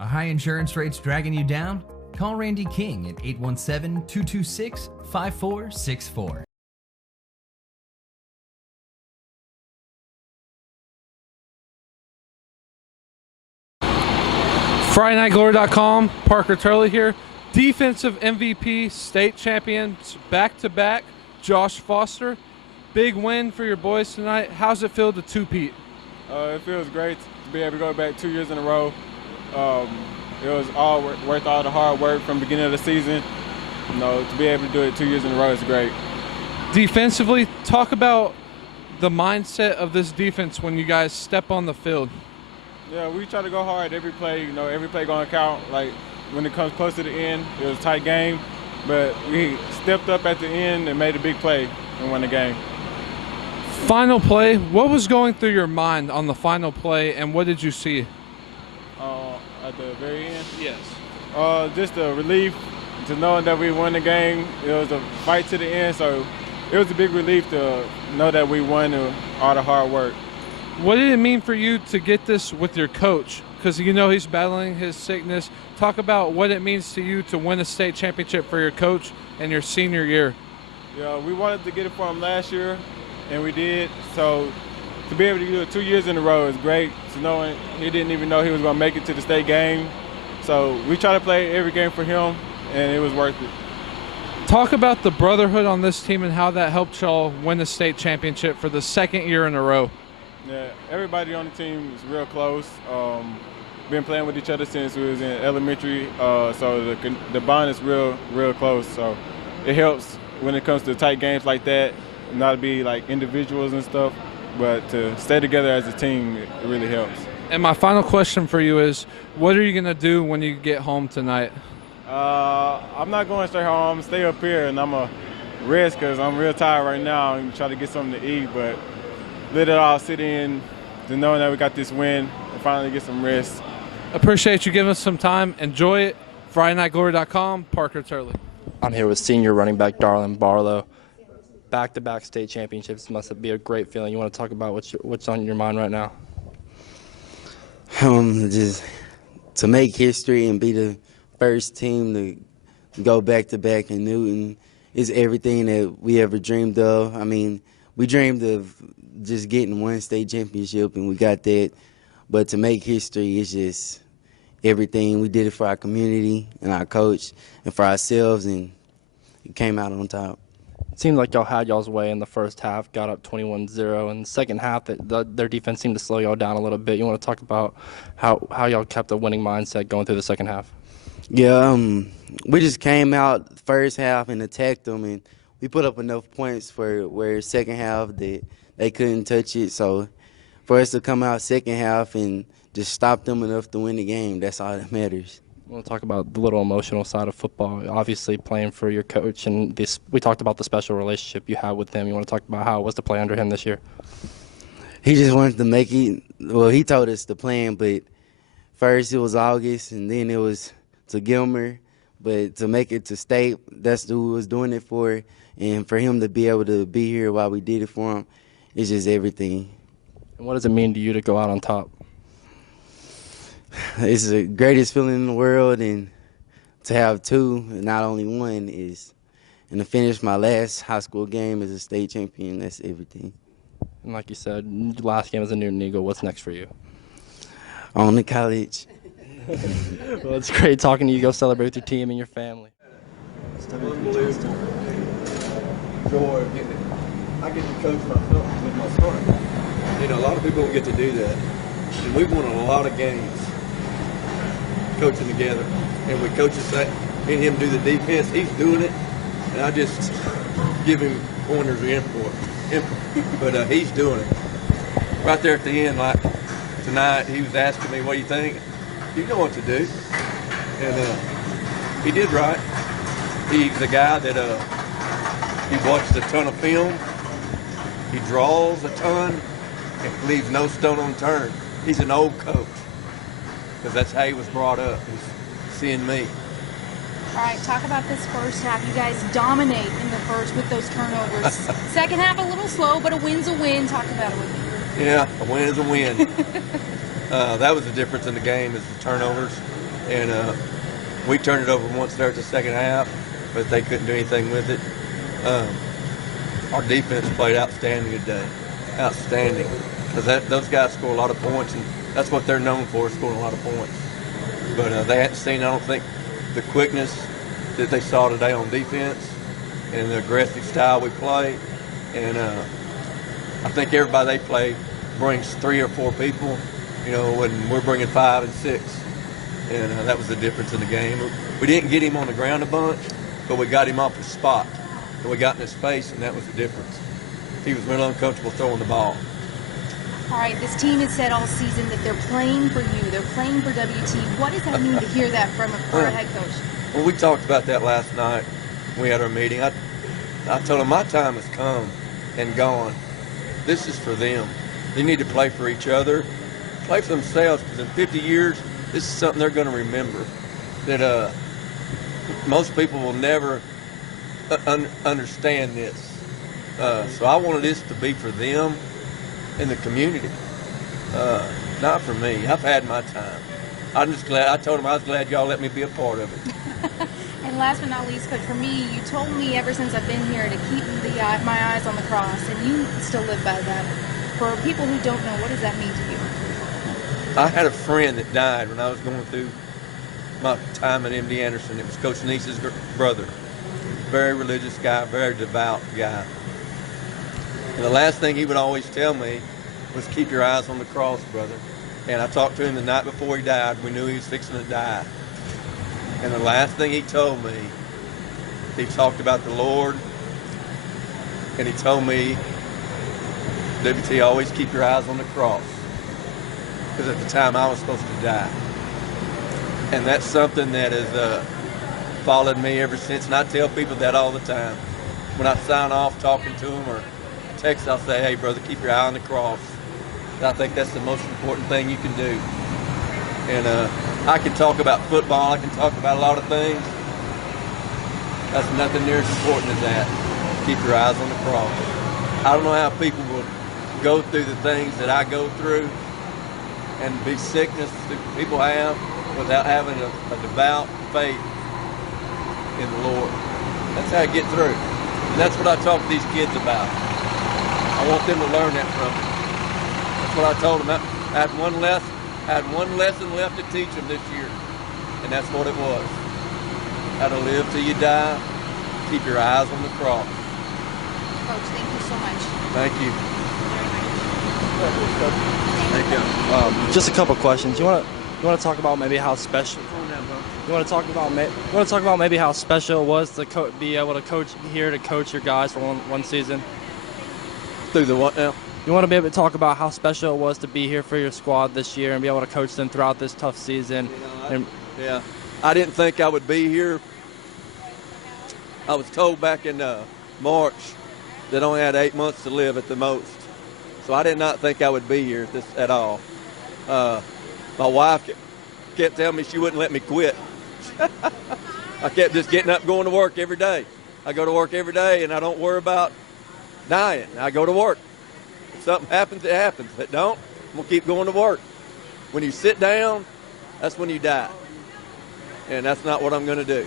Are high insurance rates dragging you down? Call Randy King at 817-226-5464. FridayNightGlory.com, Parker Turley here. Defensive MVP, state champions back-to-back, Josh Foster. Big win for your boys tonight. How's it feel to two-peat? It feels great to be able to go back 2 years in a row. It was all worth all the hard work from the beginning of the season. To be able to do it 2 years in a row is great. Defensively, talk about the mindset of this defense when you guys step on the field. Yeah, we try to go hard every play. Every play going to count. Like when it comes close to the end, it was a tight game, but we stepped up at the end and made a big play and won the game. Final play, what was going through your mind on the final play, and what did you see? At the very end? Yes. Just a relief to knowing that we won the game. It was a fight to the end, so it was a big relief to know that we won all the hard work. What did it mean for you to get this with your coach? Because he's battling his sickness. Talk about what it means to you to win a state championship for your coach in your senior year. Yeah, we wanted to get it for him last year, and we did. So to be able to do it 2 years in a row is great. To knowing he didn't even know he was going to make it to the state game. So we try to play every game for him, and it was worth it. Talk about the brotherhood on this team and how that helped y'all win the state championship for the second year in a row. Yeah, everybody on the team is real close. Been playing with each other since we was in elementary, so the bond is real close. So it helps when it comes to tight games like that, not to be like individuals and stuff, but to stay together as a team, it really helps. And my final question for you is, what are you going to do when you get home tonight? I'm not going straight home. I'm going to stay up here, and I'm going to rest because I'm real tired right now and try to get something to eat, but let it all sit in to knowing that we got this win and finally get some rest. Appreciate you giving us some time. Enjoy it. FridayNightGlory.com, Parker Turley. I'm here with senior running back Darwin Barlow. Back-to-back state championships must be a great feeling. You want to talk about what's on your mind right now? Just to make history and be the first team to go back-to-back in Newton is everything that we ever dreamed of. I mean, we dreamed of just getting one state championship, and we got that. But to make history is just everything. We did it for our community and our coach and for ourselves, and it came out on top. It seemed like y'all had y'all's way in the first half, got up 21-0. In the second half, their defense seemed to slow y'all down a little bit. You want to talk about how y'all kept a winning mindset going through the second half? Yeah, we just came out the first half and attacked them, and we put up enough points for where second half that they couldn't touch it. So for us to come out second half and just stop them enough to win the game, that's all that matters. I want to talk about the little emotional side of football. Obviously playing for your coach, and we talked about the special relationship you have with him. You want to talk about how it was to play under him this year? He just wanted to make it. Well, he told us the plan, but first it was August, and then it was to Gilmer. But to make it to state, that's who was doing it for. And for him to be able to be here while we did it for him, it's just everything. And what does it mean to you to go out on top? It's the greatest feeling in the world, and to have two, and not only one, is, and to finish my last high school game as a state champion, that's everything. And like you said, last game as a Newton Eagle, what's next for you? On to college. Well, it's great talking to you. Go celebrate with your team and your family. Unbelievable joy of getting it. I get to coach myself with my son. A lot of people don't get to do that. And we've won a lot of games coaching together. And when coaches say, me and him do the defense, he's doing it. And I just give him pointers of input. But he's doing it. Right there at the end, like tonight, he was asking me, what do you think? You know what to do. And he did right. He's a guy that he watches a ton of film. He draws a ton and leaves no stone unturned. He's an old coach because that's how he was brought up. He's seeing me. All right, talk about this first half. You guys dominate in the first with those turnovers. Second half a little slow, but a win's a win. Talk about it with me. Yeah, a win is a win. That was the difference in the game is the turnovers. and we turned it over once there at the second half, but they couldn't do anything with it. Our defense played outstanding today, outstanding, because those guys score a lot of points, and that's what they're known for, scoring a lot of points. But they hadn't seen, I don't think, the quickness that they saw today on defense and the aggressive style we play. And I think everybody they play brings 3 or 4 people, you know, when we're bringing 5 and 6. And that was the difference in the game. We didn't get him on the ground a bunch, but we got him off his spot. And we got in his face, and that was the difference. He was really uncomfortable throwing the ball. All right, this team has said all season that they're playing for you. They're playing for WT. What does that mean to hear that from a head coach? Well, we talked about that last night. We had our meeting. I told them my time has come and gone. This is for them. They need to play for each other, play for themselves, because in 50 years, this is something they're going to remember. That most people will never understand this. So I wanted this to be for them and the community, not for me. I've had my time. I'm just glad. I told them I was glad y'all let me be a part of it. And last but not least, Coach, for me, you told me ever since I've been here to keep my eyes on the cross, and you still live by that. For people who don't know, what does that mean to you? I had a friend that died when I was going through my time at MD Anderson. It was Coach Neese's brother. Very religious guy, very devout guy. And the last thing he would always tell me was, keep your eyes on the cross, brother. And I talked to him the night before he died. We knew he was fixing to die. And the last thing he told me, he talked about the Lord, and he told me, WT, always keep your eyes on the cross. Because at the time I was supposed to die. And that's something that has followed me ever since. And I tell people that all the time. When I sign off talking to them or text, I'll say, hey, brother, keep your eye on the cross. And I think that's the most important thing you can do. And I can talk about football. I can talk about a lot of things. That's nothing near as important as that. Keep your eyes on the cross. I don't know how people will go through the things that I go through and be sickness that people have without having a devout faith in the Lord. That's how I get through. And that's what I talk to these kids about. I want them to learn that from me. That's what I told them. I had one lesson left to teach them this year, and that's what it was. How to live till you die. Keep your eyes on the cross. Coach, thank you so much. Thank you. Thank you. Just a couple questions. You want to talk about maybe how special? You want to talk about maybe how special it was to be able to coach your guys for one season. Through the what now? You want to be able to talk about how special it was to be here for your squad this year and be able to coach them throughout this tough season. Yeah, I didn't think I would be here. I was told back in March that I only had 8 months to live at the most. So I did not think I would be here at all. My wife kept telling me she wouldn't let me quit. I kept just getting up, going to work every day. I go to work every day, and I don't worry about dying. I go to work. If something happens, it happens. If it don't, I'm going to keep going to work. When you sit down, that's when you die. And that's not what I'm going to do.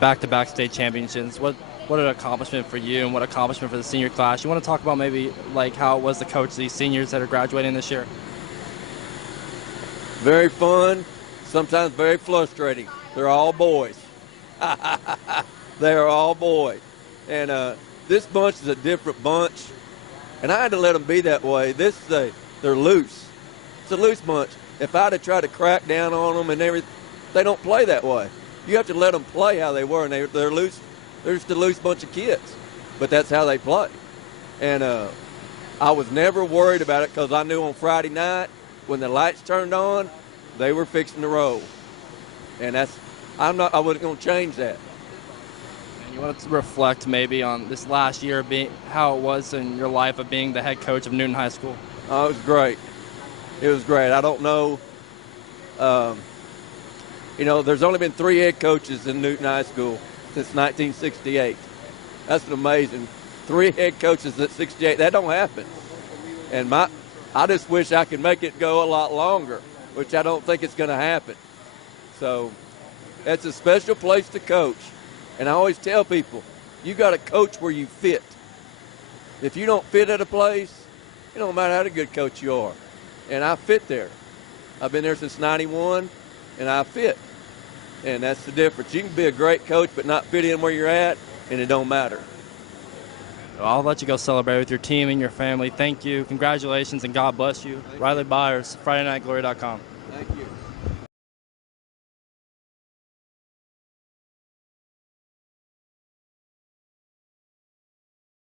Back-to-back state championships. What an accomplishment for you and what accomplishment for the senior class. You want to talk about maybe like how it was to coach these seniors that are graduating this year? Very fun, sometimes very frustrating. They're all boys. They're all boys. And this bunch is a different bunch. And I had to let them be that way. They're loose. It's a loose bunch. If I'd have tried to crack down on them and everything, they don't play that way. You have to let them play how they were, and they're loose. They're just a loose bunch of kids. But that's how they play. And I was never worried about it because I knew on Friday night when the lights turned on, they were fixing to roll. And I wasn't going to change that. And you want to reflect maybe on this last year, how it was in your life of being the head coach of Newton High School? Oh, it was great. It was great. I don't know. There's only been 3 head coaches in Newton High School since 1968. That's amazing. 3 head coaches at 68. That don't happen. And I just wish I could make it go a lot longer, which I don't think it's going to happen. So it's a special place to coach. And I always tell people, you got to coach where you fit. If you don't fit at a place, it don't matter how good coach you are. And I fit there. I've been there since 91, and I fit. And that's the difference. You can be a great coach but not fit in where you're at, and it don't matter. Well, I'll let you go celebrate with your team and your family. Thank you. Congratulations, and God bless you. Riley Byers, FridayNightGlory.com.